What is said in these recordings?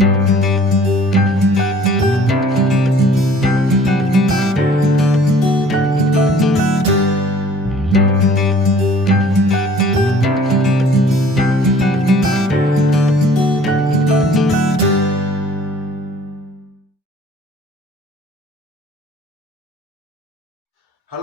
Hello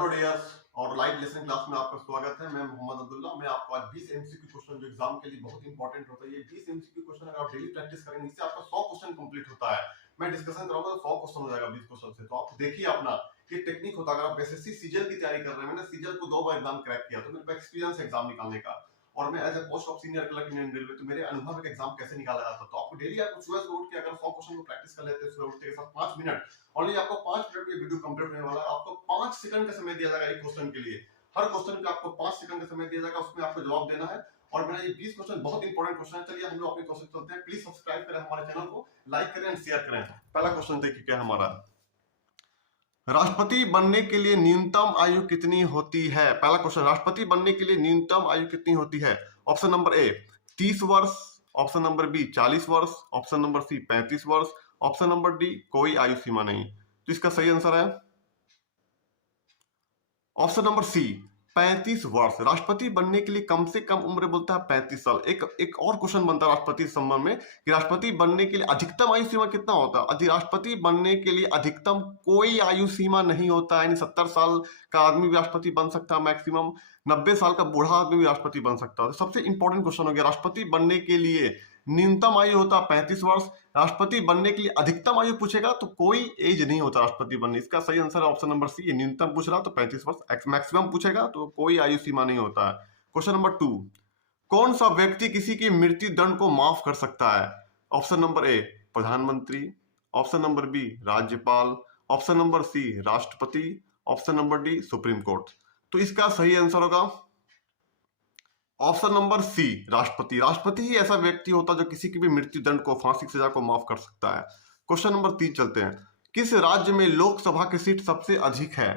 dears और live lesson class में आपका स्वागत है। मैं मोहम्मद अब्दुल्ला। मैं आपको आज 20 एमसीक्यू क्वेश्चन जो एग्जाम के लिए बहुत इंपॉर्टेंट होता है, ये 20 एमसीक्यू क्वेश्चन अगर आप डेली प्रैक्टिस करेंगे इससे आपका 100 क्वेश्चन कंप्लीट होता है। मैं डिस्कशन कराऊंगा तो 100 क्वेश्चन हो जाएगा 20 क्वेश्चन से। तो आप देखिए अपना ये टेक्निक होता है। अगर आप एसएससी सीजीएल की तैयारी कर रहे हैं, मैंने सीजीएल को 2 बार एग्जाम क्रैक किया, तो मेरे पास एक्सपीरियंस है एग्जाम निकालने का। और मैं as a post of senior clerk in Indian railway, तो मेरे अनुभव के एग्जाम कैसे निकाला जाता है। तो आपको डेली आपको सुबह से उठ के अगर 100 क्वेश्चन को प्रैक्टिस कर लेते हैं सुबह उठते के साथ 5 मिनट, ओनली आपको 5 मिनट में वीडियो कंप्लीट होने वाला है। आपको 5 सेकंड का समय दिया जाएगा एक क्वेश्चन के लिए। हर क्वेश्चन पे आपको 5 सेकंड का समय दिया जाएगा, उसमें आपको जवाब देना है। और मेरा ये 20 क्वेश्चन बहुत इंपॉर्टेंट क्वेश्चन है। चलिए हम लोग अपने क्वेश्चन चलते हैं। प्लीज सब्सक्राइब करें हमारे चैनल को, लाइक करें एंड शेयर करें। पहला क्वेश्चन देखिए क्या हमारा, राष्ट्रपति बनने के लिए न्यूनतम आयु कितनी होती है। पहला क्वेश्चन, राष्ट्रपति बनने के लिए न्यूनतम आयु कितनी होती है। ऑप्शन नंबर ए 30 वर्ष, ऑप्शन नंबर बी 40 वर्ष, ऑप्शन नंबर सी 35 वर्ष, ऑप्शन नंबर डी कोई आयु सीमा नहीं। तो इसका सही आंसर है ऑप्शन नंबर सी 35 वर्ष। राष्ट्रपति बनने के लिए कम से कम उम्र बोलता है 35 साल। एक और क्वेश्चन बनता है राष्ट्रपति के संबंध में कि राष्ट्रपति बनने के लिए अधिकतम आयु सीमा कितना होता है। राष्ट्रपति बनने के लिए अधिकतम कोई आयु सीमा नहीं होता है, यानी 70 साल का आदमी भी राष्ट्रपति बन सकता है, मैक्सिमम 90 साल का बूढ़ा आदमी भी राष्ट्रपति बन सकता है। तो सबसे इंपॉर्टेंट क्वेश्चन हो गया, राष्ट्रपति बनने के लिए न्यूनतम आयु होता है 35 वर्ष। राष्ट्रपति बनने के लिए अधिकतम आयु पूछेगा तो कोई एज नहीं होता राष्ट्रपति बनने। इसका सही आंसर है ऑप्शन नंबर सी। ये न्यूनतम पूछ रहा तो 35 वर्ष, मैक्सिमम पूछेगा तो कोई आयु सीमा नहीं होता है। क्वेश्चन नंबर 2, कौन सा व्यक्ति किसी की मृत्यु दंड को माफ कर सकता है। ऑप्शन नंबर ए प्रधानमंत्री, ऑप्शन नंबर बी राज्यपाल, ऑप्शन नंबर सी राष्ट्रपति, option number D supreme court. तो इसका सही आंसर होगा ऑप्शन नंबर सी राष्ट्रपति। राष्ट्रपति ही ऐसा व्यक्ति होता है जो किसी की भी मृत्यु दंड को, फांसी की सजा को माफ कर सकता है। क्वेश्चन नंबर 3 चलते हैं, किस राज्य में लोकसभा की सीट सबसे अधिक है।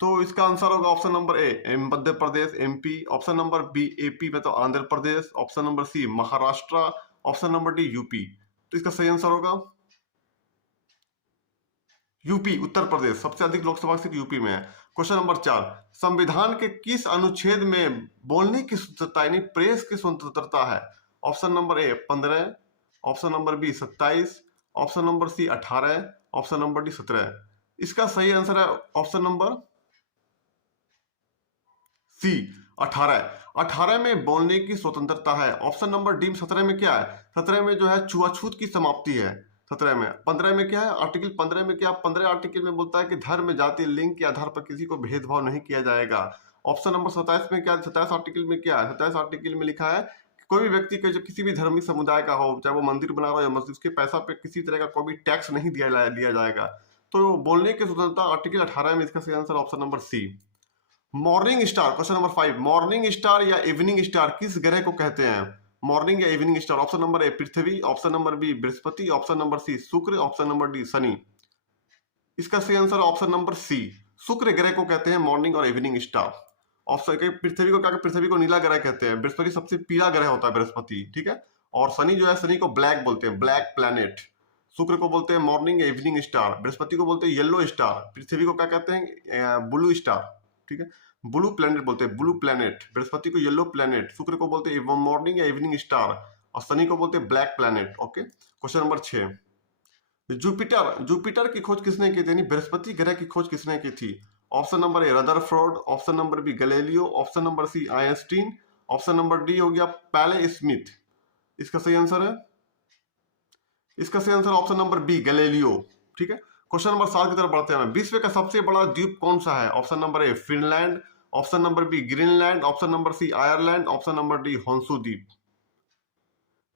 तो इसका आंसर होगा option number A Madhya Pradesh MP, option number B AP में तो Andhra Pradesh, option number C Maharashtra, option number D UP. तो इसका सही आंसर होगा यूपी, उत्तर प्रदेश। सबसे अधिक लोकसभा सीट यूपी में है। क्वेश्चन नंबर 4, संविधान के किस अनुच्छेद में बोलने की स्वतंत्रता यानी प्रेस की स्वतंत्रता है। Option number A 15, option number B 27, option number C 18, option number D 17। इसका सही आंसर है ऑप्शन नंबर सी 18। 18 में बोलने की स्वतंत्रता है। ऑप्शन नंबर डी 17 में क्या है, 17 में जो है छुआछूत की समाप्ति है 17 में। 15 में क्या है, आर्टिकल 15 में क्या, 15 आर्टिकल में बोलता है कि धर्म जाति लिंग के आधार पर किसी को भेदभाव नहीं किया जाएगा। ऑप्शन नंबर 27 में क्या, 27 आर्टिकल में क्या है, 27 आर्टिकल में लिखा है कोई भी व्यक्ति के जो किसी भी धर्मी समुदाय का हो, चाहे वो मंदिर बना रहा हो या मस्जिद, उसके पैसा पे किसी तरह का कोई भी टैक्स नहीं दिया जाएगा। तो बोलने की स्वतंत्रता आर्टिकल 18 में। इसका सही answer option number C. Morning star, question number 5, morning star या इवनिंग स्टार किस ग्रह को कहते हैं। मॉर्निंग या evening star, option number A पृथ्वी, ऑप्शन नंबर बी बृहस्पति, ऑप्शन नंबर सी शुक्र, ऑप्शन नंबर डी शनि। इसका सही आंसर ऑप्शन नंबर सी, शुक्र ग्रह को कहते हैं मॉर्निंग और इवनिंग स्टार। ऑप्शन पृथ्वी को क्या, पृथ्वी को नीला ग्रह कहते हैं, बृहस्पति सबसे पीला ग्रह होता है बृहस्पति, ठीक है। और शनि जो है, शनि को ब्लैक बोलते हैं, ब्लैक प्लैनेट। शुक्र को बोलते हैं मॉर्निंग या इवनिंग स्टार, बृहस्पति को बोलते हैं येलो स्टार, पृथ्वी को क्या कहते हैं ब्लू स्टार, ठीक है, ब्लू प्लैनेट बोलते हैं, ब्लू प्लैनेट। बृहस्पति को येलो प्लैनेट, शुक्र को बोलते हैं मॉर्निंग या इवनिंग स्टार, और शनि को बोलते हैं black planet. Okay, question number 6, Jupiter की खोज किसने की थी, यानी बृहस्पति ग्रह की खोज किसने की थी। Option number A Rutherford, option number B Galileo, option number C Einstein, option number D हो गया पैले स्मिथ। इसका सही आंसर है, इसका सही answer option number B Galileo, ठीक है। क्वेश्चन नंबर 7 की तरफ बढ़ते हैं। विश्व का सबसे बड़ा द्वीप कौन सा है। Option number A Finland, option number B Greenland, option number C Ireland, option number D Honshu द्वीप।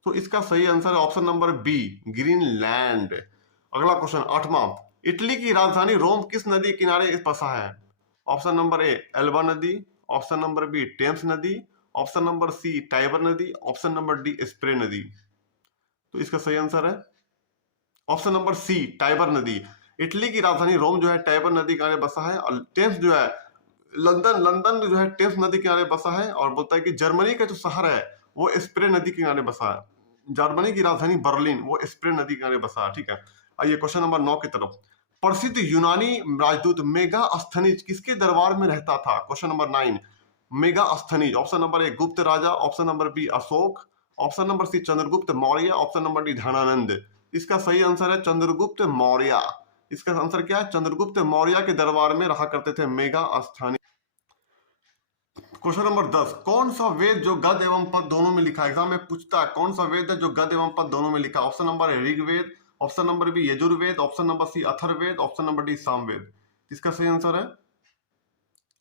तो इसका सही आंसर है ऑप्शन नंबर बी ग्रीनलैंड। अगला क्वेश्चन 8वां, इटली की राजधानी रोम किस नदी किनारे बसा है। ऑप्शन नंबर ए एल्बा नदी, ऑप्शन नंबर बी टेम्स नदी, ऑप्शन नंबर सी टाइबर नदी, ऑप्शन नंबर डी स्प्रे नदी। तो इसका सही आंसर है ऑप्शन नंबर सी टाइबर नदी। इटली की राजधानी रोम जो है टाइबर नदी किनारे बसा है, और टेम्स जो है लंदन जो है टेम्स नदी किनारे बसा है, और बोलता है कि जर्मनी का जो शहर है वो स्प्रे नदी किनारे बसा है। जर्मनी की राजधानी बर्लिन वो स्प्रे नदी के किनारे बसा है, ठीक है। आइए क्वेश्चन नंबर 9 की तरफ। प्रसिद्ध यूनानी राजदूत मेगास्थनीज किसके दरबार में रहता था? Question number 9। Megasthenes, option number A गुप्त राजा, option number B Ashoka, option number C Chandragupta Maurya, option number D Dhyanananda. इसका सही आंसर है चंद्रगुप्त मौर्य। इसका आंसर क्या है? चंद्रगुप्त मौर्य के दरबार में रहा करते थे मेगास्थनीज। Question number 10। कौन सा वेद जो गद एवं पद दोनों में लिखा है? एग्जाम में पूछता है कौन सा वेद है जो गद एवं पद दोनों में लिखा है? Option number A Rigveda, option number B Yajurveda, option number C Atharvaveda, option number D Samaveda. इसका सही आंसर है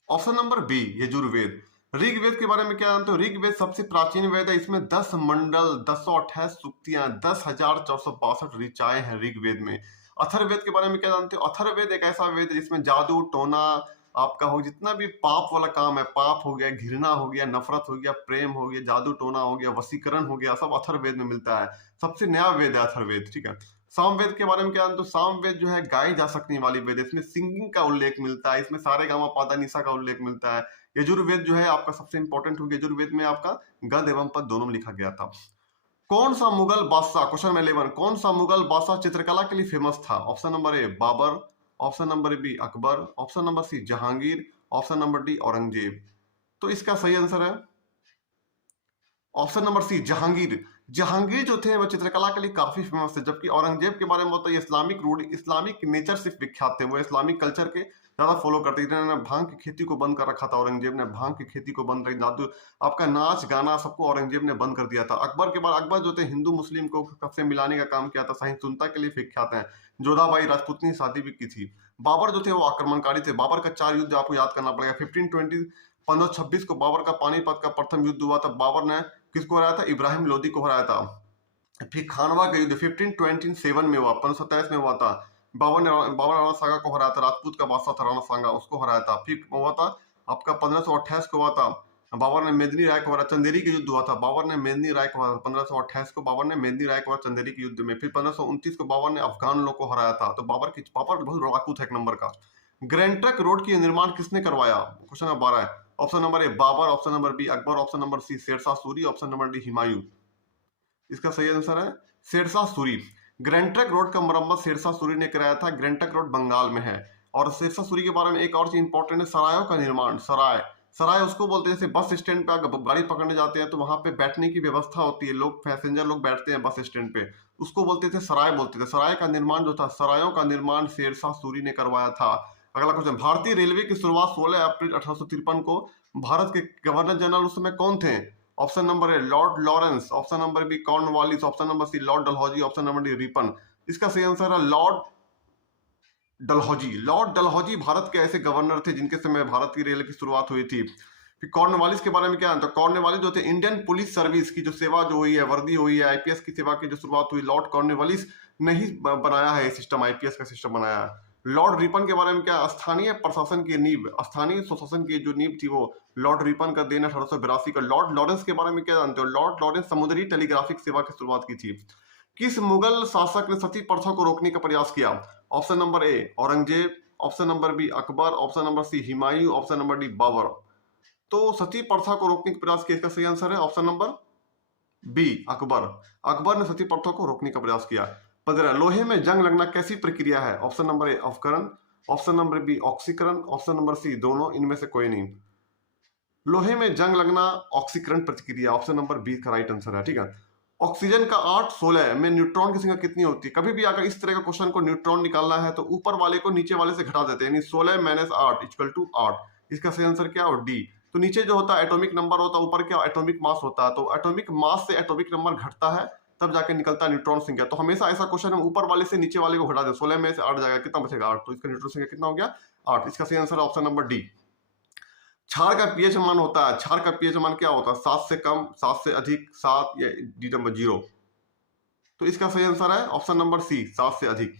option number B Yajurveda. Rigveda के बारे में क्या जानते हो? ऋग्वेद सबसे प्राचीन वेद है। इसमें 10 मंडल, 1028 सूक्तियां, 10,462 ऋचाएं हैं ऋग्वेद में। अथर्ववेद के बारे में क्या जानते हो? अथर्ववेद एक ऐसा वेद है जिसमें जादू टोना आपका हो, जितना भी पाप वाला काम है, पाप हो गया, घृणा हो गया, नफरत हो गया, प्रेम हो गया, जादू टोना हो गया, वशीकरण हो गया, सब अथर्ववेद में मिलता है। सबसे नया वेद है अथर्ववेद, ठीक है। सामवेद के बारे में क्या जानते हो? सामवेद जो है गाई जा सकने वाली वेद है। इसमें सिंगिंग का उल्लेख मिलता है, इसमें सारे गामा पादा निशा का उल्लेख मिलता है। यजुर्वेद जो है आपका सबसे इंपॉर्टेंट हो गया। यजुर्वेद में आपका गद एवं पद दोनों में लिखा गया था। कौन सा मुगल बादशाह, क्वेश्चन नंबर 11, कौन सा मुगल बादशाह चित्रकला के लिए फेमस था? Option number A Babur, option number B Akbar, option number C Jahangir, option number D Aurangzeb. तो इसका सही आंसर है option number C Jahangir. Jahangir जो थे वो चित्रकला के लिए काफी फेमस थे, जबकि औरंगजेब के बारे में होता है इस्लामिक रूढ़, इस्लामिक नेचर से विख्यात थे। वो इस्लामिक कल्चर के ज्यादा फॉलो करते थे। इन्होंने भांग की खेती को बंद कर रखा था। औरंगजेब ने भांग की खेती को बंद कर, जादू आपका नाच गाना सबको औरंगजेब ने बंद कर दिया था। अकबर के बाद अकबर जो थे हिंदू मुस्लिम को सबसे मिलाने का काम किया था। सहिष्णुता के लिए विख्यात है। जोधाबाई राजपूतनी शादी भी की थी। बाबर जो थे वो आक्रमणकारी थे। बाबर का 4 युद्ध आपको याद करना पड़ेगा। 1520 1526 को बाबर का पानीपत का प्रथम युद्ध हुआ था। बाबर ने किसको हराया था? इब्राहिम लोदी को हराया था। फिर खानवा का युद्ध 1527 में हुआ, 1527 में हुआ था। बाबर राणा सांगा को हराया था। राजपूत का बादशाह था राणा सांगा, उसको हराया था। फिर हुआ था आपका 1528 को हुआ था, बाबर ने मेदिनी राय को हराया। चंदेरी के युद्ध हुआ था, बाबर ने मेदिनी राय को हराया। 1528 को बाबर ने मेदिनी राय को हराया चंदेरी के युद्ध में। फिर 1529 को बाबर ने अफगान लोग को हराया था। तो बाबर बहुत लड़ाकू था एक नंबर का। ग्रैंड ट्रंक रोड की निर्माण किसने करवाया? क्वेश्चन नंबर 12 है। Option number A Babur, option number B Akbar, option number C Sher Shah Suri, option number D Humayun. इसका सही आंसर है Sher Shah Suri. Grand trunk road का मरम्मत शेरशाह सूरी ने कराया था। ग्रैंड ट्रंक रोड बंगाल में है। और शेरशाह सूरी के बारे में एक और चीज इंपॉर्टेंट है, सरायों का निर्माण। सराय, सराय उसको बोलते हैं जैसे बस स्टैंड पे आप गाड़ी पकड़ने जाते हैं तो वहां पे बैठने की व्यवस्था होती है, लोग पैसेंजर लोग बैठते हैं बस स्टैंड पे, उसको बोलते थे सराय बोलते थे। सराय का निर्माण जो था, सरायों का निर्माण शेरशाह सूरी ने करवाया था। अगला क्वेश्चन, भारतीय रेलवे की शुरुआत 16 अप्रैल 1853 को भारत के गवर्नर जनरल उस समय कौन थे? Option number A lord Lawrence, option number B Cornwallis, option number C lord Dalhousie, option number D Ripon. इसका सही आंसर है lord Dalhousie. Lord Dalhousie Bharat के ऐसे गवर्नर थे जिनके समय भारत की रेल की शुरुआत हुई थी। फिर कॉर्नवालिस के बारे में क्या? तो कॉर्नवालिस जो थे इंडियन पुलिस सर्विस की जो सेवा जो हुई है, वर्दी हुई है, आईपीएस की सेवा की जो शुरुआत हुई, लॉर्ड कॉर्नवालिस ने ही बनाया है सिस्टम, आईपीएस का सिस्टम बनाया है। लॉर्ड रिपन के बारे में क्या? स्थानीय प्रशासन की नींव, स्थानीय सुशासन की जो नींव थी वो लॉर्ड रिपन का देन 1882 का। लॉर्ड लॉरेंस के बारे में क्या जानते हो? लॉर्ड लॉरेंस समुद्री टेलीग्राफिक सेवा की शुरुआत की थी। किस मुगल शासक ने सती प्रथा को रोकने का प्रयास किया? Option number A Aurangzeb, option number B Akbar, option number C Humayun, option number D Babur. तो सती प्रथा को रोकने का प्रयास किया, इसका सही आंसर है option number B Akbar. Akbar ने सती प्रथा को रोकने का प्रयास किया। 15 लोहे में जंग लगना कैसी प्रक्रिया है? ऑप्शन नंबर ए अवकरण, ऑप्शन नंबर बी ऑक्सीकरण, ऑप्शन नंबर सी दोनों, इनमें से कोई नहीं। लोहे में जंग लगना ऑक्सीकरण प्रक्रिया, ऑप्शन नंबर बी का राइट आंसर है, ठीक है। ऑक्सीजन का 8 16 में न्यूट्रॉन की संख्या कितनी होती है? कभी भी अगर इस तरह का क्वेश्चन को न्यूट्रॉन निकालना है तो ऊपर वाले को नीचे वाले से घटा देते हैं, यानी 16 - 8 = 8। इसका सही आंसर क्या है? डी। तो नीचे जो होता है एटॉमिक नंबर होता है, ऊपर क्या एटॉमिक मास होता है। तो एटॉमिक मास से एटॉमिक नंबर घटता है तब जाके निकलता है न्यूट्रॉन संख्या। तो हमेशा ऐसा क्वेश्चन हम ऊपर वाले से नीचे वाले को घटा दे, 16 में से 8 जाएगा, कितना बचेगा? 8। तो इसका न्यूट्रॉन संख्या कितना हो गया? 8। इसका सही आंसर है ऑप्शन नंबर डी। क्षार का पीएच मान होता है, क्षार का पीएच मान क्या होता है? 7 से कम, 7 से अधिक, 7 या डी नंबर 0। तो इसका सही आंसर है ऑप्शन नंबर सी 7 से अधिक।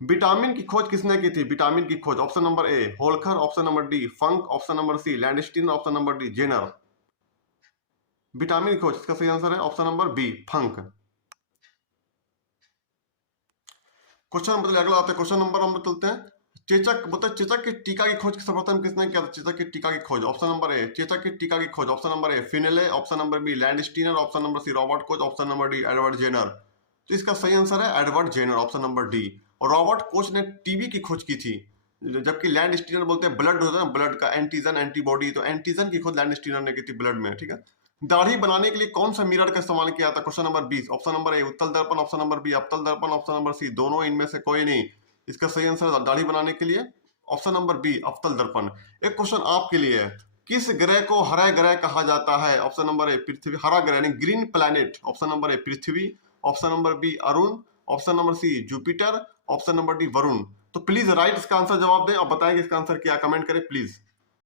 विटामिन की खोज किसने की थी? विटामिन की खोज, option number A Holker, option number D Funk, option number C Landstein, option number D Jenner. Vitamin की खोज, इसका सही आंसर है option number B Funk. Question number अगला आता है, क्वेश्चन नंबर हम चलते हैं चेचक बोलते चेचक की टीका की खोज सर्वप्रथम किसने किया था? चेचक की टीका की खोज, ऑप्शन नंबर ए चेचक की टीका की खोज, option number A Finlay, option number B Landsteiner, option number C Robert Koch, option number D Edward Jenner. तो इसका सही आंसर है Edward Jenner, option number D. और रॉबर्ट कोच ने टीबी की खोज की थी, जबकि लैंडस्टीनर बोलते हैं ब्लड होता है ना, ब्लड का एंटीजन एंटीबॉडी, तो एंटीजन की खोज लैंडस्टीनर ने की थी ब्लड में, ठीक है। दाढ़ी बनाने के लिए कौन सा मिरर का इस्तेमाल किया था? क्वेश्चन नंबर 20, ऑप्शन नंबर ए उत्तल दर्पण, ऑप्शन नंबर बी अवतल दर्पण, ऑप्शन नंबर सी दोनों, इनमें से कोई नहीं। इसका सही आंसर दाढ़ी बनाने के लिए ऑप्शन नंबर बी अवतल दर्पण। एक क्वेश्चन आपके लिए है, किस ग्रह को हरा ग्रह कहा जाता है? ऑप्शन नंबर ए पृथ्वी, हरा ग्रह यानी green planet, option number A पृथ्वी, ऑप्शन नंबर बी अरुण, option number C Jupiter, option number D वरुण। तो प्लीज राइट इसका आंसर जवाब दें और बताएंगे इसका आंसर क्या, कमेंट करें प्लीज।